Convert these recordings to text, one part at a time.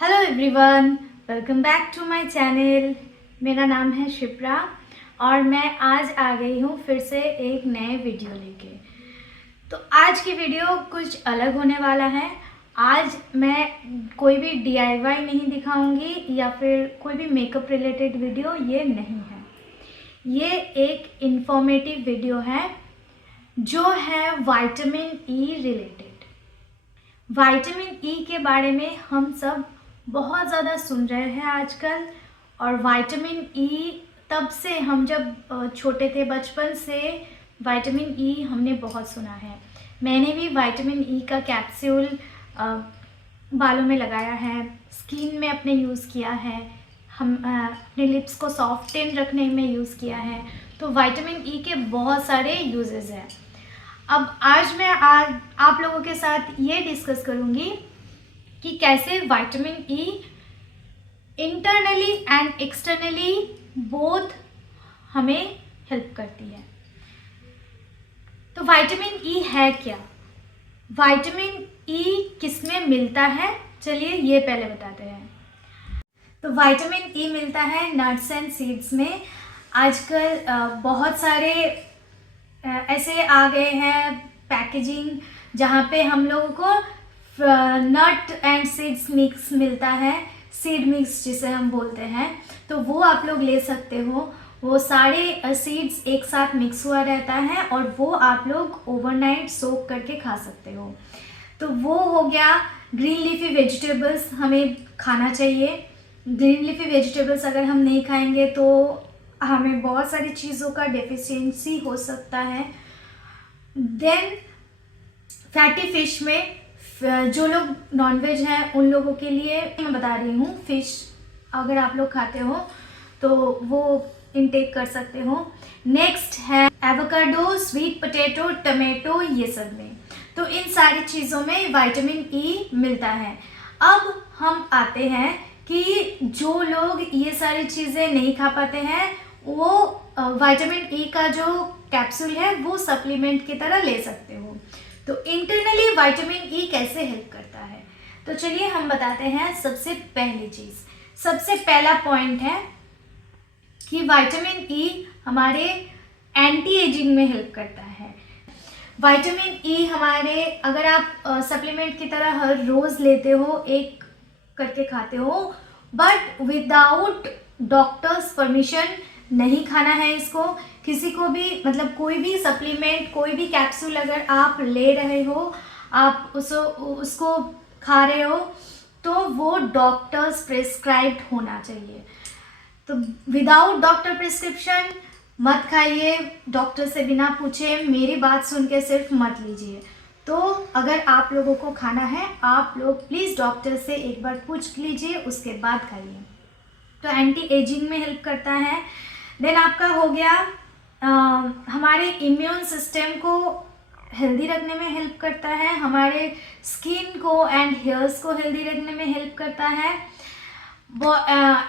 Hello everyone, welcome back to my channel. मेरा नाम है शिप्रा और मैं आज आ गई हूँ फिर से एक नए वीडियो लेके। तो आज की वीडियो कुछ अलग होने वाला है। आज मैं कोई भी DIY नहीं दिखाऊंगी या फिर कोई भी मेकअप रिलेटेड वीडियो ये नहीं है। ये एक इंफॉर्मेटिव वीडियो है जो है vitamin E related. Vitamin E के बारे में हम सब बहुत ज़्यादा सुन रहे हैं आजकल। और विटामिन ई तब से हम जब छोटे थे, बचपन से विटामिन ई हमने बहुत सुना है। मैंने भी विटामिन ई का कैप्सूल बालों में लगाया है, स्किन में अपने यूज़ किया है, हम अपने लिप्स को सॉफ्टन रखने में यूज़ किया है। तो विटामिन ई के बहुत सारे यूजेस हैं। अब आज मैं आप लोगों के साथ ये डिस्कस करूँगी कि कैसे vitamin E internally and externally both हमें हेल्प करती है। तो विटामिन ई है क्या? विटामिन ई किसमें मिलता है, चलिए ये पहले बताते हैं। तो विटामिन ई मिलता है नट्स एंड सीड्स में। आजकल बहुत सारे ऐसे आ गए हैं पैकेजिंग जहाँ पे हम लोगों को नट एंड सीड्स मिक्स मिलता है, सीड मिक्स जिसे हम बोलते हैं। तो वो आप लोग ले सकते हो। वो सारे सीड्स एक साथ मिक्स हुआ रहता है और वो आप लोग ओवरनाइट सोक करके खा सकते हो। तो वो हो गया। ग्रीन लीफी वेजिटेबल्स हमें खाना चाहिए। ग्रीन लीफी वेजिटेबल्स अगर हम नहीं खाएंगे तो हमें बहुत सारी चीज़ों का डेफिशिएंसी हो सकता है। देन फैटी फिश में जो लोग नॉनवेज हैं उन लोगों के लिए मैं बता रही हूँ, फिश अगर आप लोग खाते हो तो वो इनटेक कर सकते हो। नेक्स्ट है एवोकाडो, स्वीट पोटैटो, टमाटो, ये सब में। तो इन सारी चीज़ों में विटामिन ई मिलता है। अब हम आते हैं कि जो लोग ये सारी चीज़ें नहीं खा पाते हैं वो विटामिन ई का जो कैप्सूल है वो सप्लीमेंट की तरह ले सकते हो। तो इंटरनली विटामिन ई कैसे हेल्प करता है, तो चलिए हम बताते हैं। सबसे पहली चीज़, सबसे पहला पॉइंट है कि विटामिन ई हमारे एंटी एजिंग में हेल्प करता है। विटामिन ई हमारे, अगर आप सप्लीमेंट की तरह हर रोज़ लेते हो, एक करके खाते हो, बट विदाउट डॉक्टर्स परमिशन नहीं खाना है इसको। किसी को भी, मतलब कोई भी सप्लीमेंट, कोई भी कैप्सूल अगर आप ले रहे हो, आप उसको खा रहे हो, तो वो डॉक्टर्स प्रिस्क्राइब्ड होना चाहिए। तो विदाउट डॉक्टर प्रिस्क्रिप्शन मत खाइए, डॉक्टर से बिना पूछे, मेरी बात सुन के सिर्फ मत लीजिए। तो अगर आप लोगों को खाना है, आप लोग प्लीज़ डॉक्टर से एक बार पूछ लीजिए, उसके बाद खाइए। तो एंटी एजिंग में हेल्प करता है। देन आपका हो गया हमारे इम्यून सिस्टम को हेल्दी रखने में हेल्प करता है, हमारे स्किन को एंड हेयर्स को हेल्दी रखने में हेल्प करता है।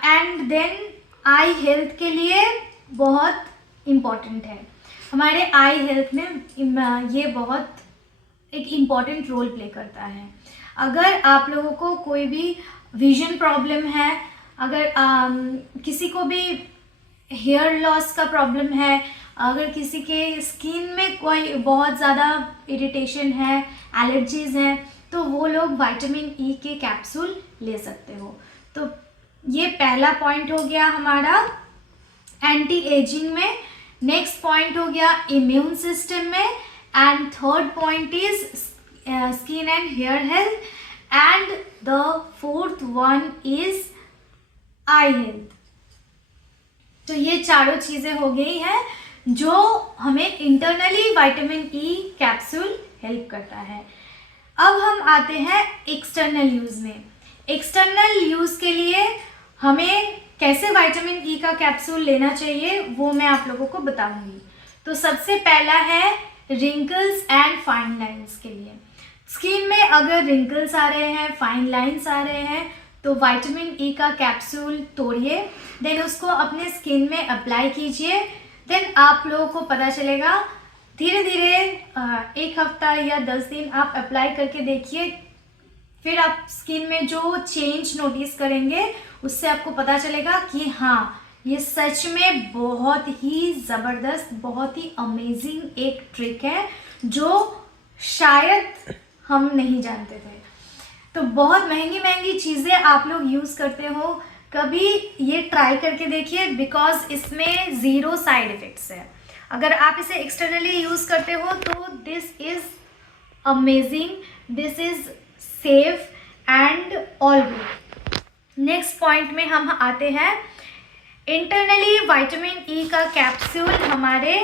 एंड देन आई हेल्थ के लिए बहुत इम्पॉर्टेंट है। हमारे आई हेल्थ में ये बहुत एक इम्पॉर्टेंट रोल प्ले करता है। अगर आप लोगों को कोई भी विजन प्रॉब्लम है, अगर किसी को भी हेयर लॉस का प्रॉब्लम है, अगर किसी के स्किन में कोई बहुत ज़्यादा इरिटेशन है, एलर्जीज़ हैं, तो वो लोग विटामिन ई के कैप्सूल ले सकते हो। तो ये पहला पॉइंट हो गया हमारा एंटी एजिंग में। नेक्स्ट पॉइंट हो गया इम्यून सिस्टम में। And third point is skin and hair health. And the fourth one is eye health. तो ये चारों चीज़ें हो गई हैं जो हमें internally vitamin E capsule help करता है। अब हम आते हैं एक्सटर्नल यूज़ में। एक्सटर्नल यूज़ के लिए हमें कैसे विटामिन ई का कैप्सूल लेना चाहिए वो मैं आप लोगों को बताऊंगी। तो सबसे पहला है रिंकल्स एंड फाइन लाइंस के लिए। स्किन में अगर रिंकल्स आ रहे हैं, फाइन लाइंस आ रहे हैं, तो विटामिन ई का कैप्सूल तोड़िए, देन उसको अपने स्किन में अप्लाई कीजिए। देन आप लोगों को पता चलेगा, धीरे धीरे 1 हफ्ता या 10 दिन आप अप्लाई करके देखिए, फिर आप स्किन में जो चेंज नोटिस करेंगे उससे आपको पता चलेगा कि हाँ, ये सच में बहुत ही ज़बरदस्त, बहुत ही अमेजिंग एक ट्रिक है जो शायद हम नहीं जानते थे। तो बहुत महंगी महंगी चीज़ें आप लोग यूज़ करते हो, कभी ये ट्राई करके देखिए, बिकॉज इसमें ज़ीरो साइड इफ़ेक्ट्स है। अगर आप इसे एक्सटर्नली यूज़ करते हो तो this is amazing, this is safe and all good. Next point में हम आते हैं, इंटरनली विटामिन ई का कैप्सूल हमारे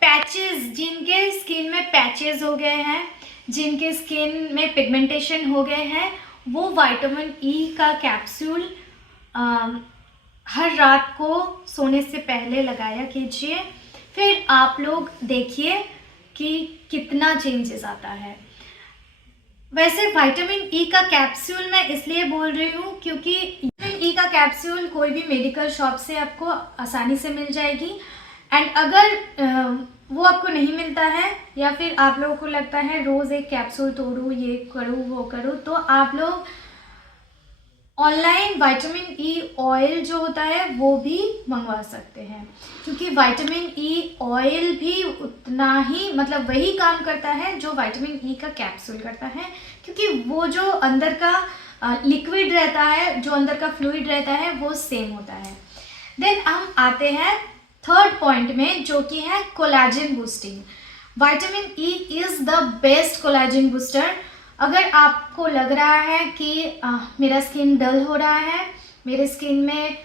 पैचेस, जिनके स्किन में पैचेस हो गए हैं, जिनके स्किन में पिगमेंटेशन हो गए हैं, वो विटामिन ई का कैप्सूल हर रात को सोने से पहले लगाया कीजिए। फिर आप लोग देखिए कि कितना चेंजेस आता है। वैसे विटामिन ई का कैप्सूल मैं इसलिए बोल रही हूँ क्योंकि विटामिन ई का कैप्सूल कोई भी मेडिकल शॉप से आपको आसानी से मिल जाएगी। एंड अगर वो आपको नहीं मिलता है या फिर आप लोगों को लगता है रोज़ एक कैप्सूल तोड़ूँ, ये करूँ वो करूँ, तो आप लोग ऑनलाइन विटामिन ई ऑयल जो होता है वो भी मंगवा सकते हैं, क्योंकि विटामिन ई ऑयल भी उतना ही, मतलब वही काम करता है जो विटामिन ई का कैप्सूल करता है, क्योंकि वो जो अंदर का लिक्विड रहता है, जो अंदर का फ्लूइड रहता है, वो सेम होता है। देन हम आते हैं थर्ड पॉइंट में, जो कि है collagen boosting. Vitamin E is the best collagen booster. अगर आपको लग रहा है कि मेरा स्किन डल हो रहा है, मेरे स्किन में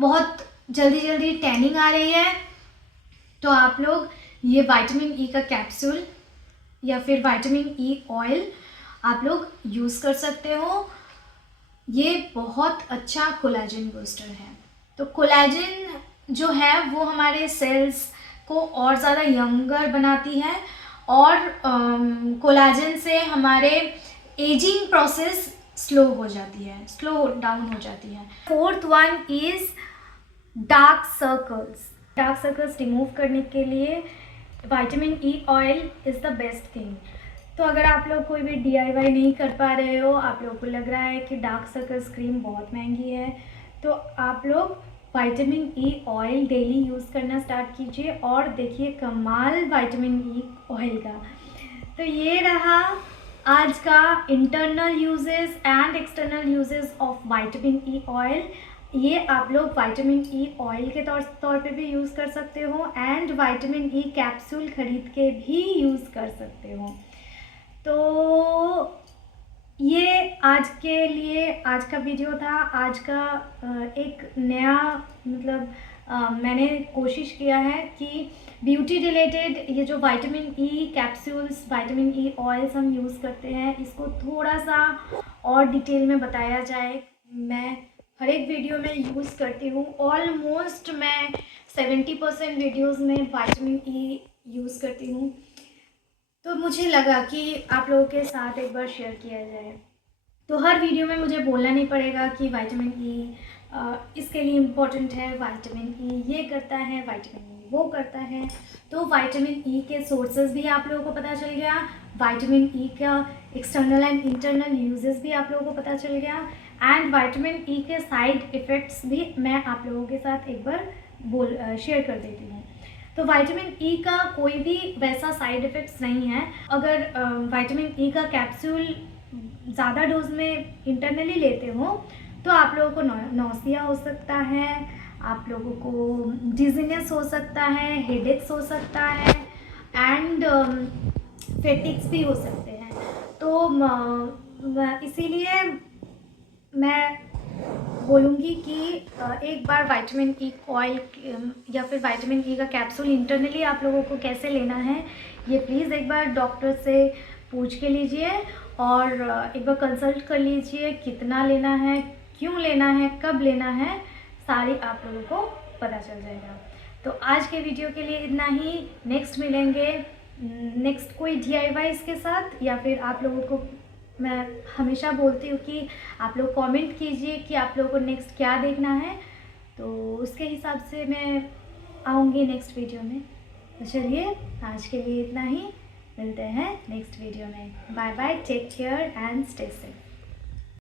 बहुत जल्दी जल्दी टैनिंग आ रही है, तो आप लोग ये विटामिन ई का कैप्सूल या फिर विटामिन ई ऑयल आप लोग यूज़ कर सकते हो। ये बहुत अच्छा कोलेजन बूस्टर है। तो कोलेजन जो है वो हमारे सेल्स को और ज़्यादा यंगर बनाती है, और कोलेजन से हमारे एजिंग प्रोसेस स्लो हो जाती है, स्लो डाउन हो जाती है। Fourth one is dark circles. Dark circles remove करने के लिए vitamin E oil is the best thing. तो अगर आप लोग कोई भी DIY नहीं कर पा रहे हो, आप लोगों को लग रहा है कि डार्क सर्कल्स क्रीम बहुत महंगी है, तो आप लोग vitamin E oil daily use करना स्टार्ट कीजिए और देखिए कमाल विटामिन ई ऑयल का। तो ये रहा आज का internal uses and external uses of vitamin E oil. ये आप लोग विटामिन ई ऑयल के तौर पे भी यूज़ कर सकते हो, एंड विटामिन ई कैप्सूल खरीद के भी यूज़ कर सकते हो। तो ये आज के लिए आज का वीडियो था। आज का एक नया, मतलब मैंने कोशिश किया है कि ब्यूटी रिलेटेड ये जो vitamin E capsules, vitamin E oils हम यूज़ करते हैं, इसको थोड़ा सा और डिटेल में बताया जाए। मैं हर एक वीडियो में यूज़ करती हूँ, ऑलमोस्ट मैं 70% वीडियोज़ में विटामिन ई यूज़ करती हूँ। तो मुझे लगा कि आप लोगों के साथ एक बार शेयर किया जाए। तो हर वीडियो में मुझे बोलना नहीं पड़ेगा कि विटामिन ई इसके लिए इम्पोर्टेंट है, विटामिन ई ये करता है, विटामिन ई वो करता है। तो विटामिन ई के सोर्सेज भी आप लोगों को पता चल गया, विटामिन ई का एक्सटर्नल एंड इंटरनल यूजेस भी आप लोगों को पता चल गया, एंड विटामिन ई के साइड इफ़ेक्ट्स भी मैं आप लोगों के साथ एक बार शेयर कर देती हूँ। तो विटामिन ई का कोई भी वैसा साइड इफ़ेक्ट्स नहीं है। अगर विटामिन ई का कैप्सूल ज़्यादा डोज में इंटरनली लेते हो तो आप लोगों को नौसिया हो सकता है, आप लोगों को डिजीनेस हो सकता है, हेडेक्स हो सकता है, एंड फेटिक्स भी हो सकते हैं। तो इसीलिए मैं बोलूँगी कि एक बार विटामिन ई ऑयल या फिर विटामिन ई का कैप्सूल इंटरनली आप लोगों को कैसे लेना है, ये प्लीज़ एक बार डॉक्टर से पूछ के लीजिए और एक बार कंसल्ट कर लीजिए कितना लेना है, क्यों लेना है, कब लेना है, सारी आप लोगों को पता चल जाएगा। तो आज के वीडियो के लिए इतना ही। नेक्स्ट मिलेंगे नेक्स्ट कोई DIYs के साथ, या फिर आप लोगों को मैं हमेशा बोलती हूँ कि आप लोग कमेंट कीजिए कि आप लोगों को नेक्स्ट क्या देखना है, तो उसके हिसाब से मैं आऊँगी नेक्स्ट वीडियो में। तो चलिए आज के लिए इतना ही। मिलते हैं नेक्स्ट वीडियो में। Bye bye, take care and stay safe.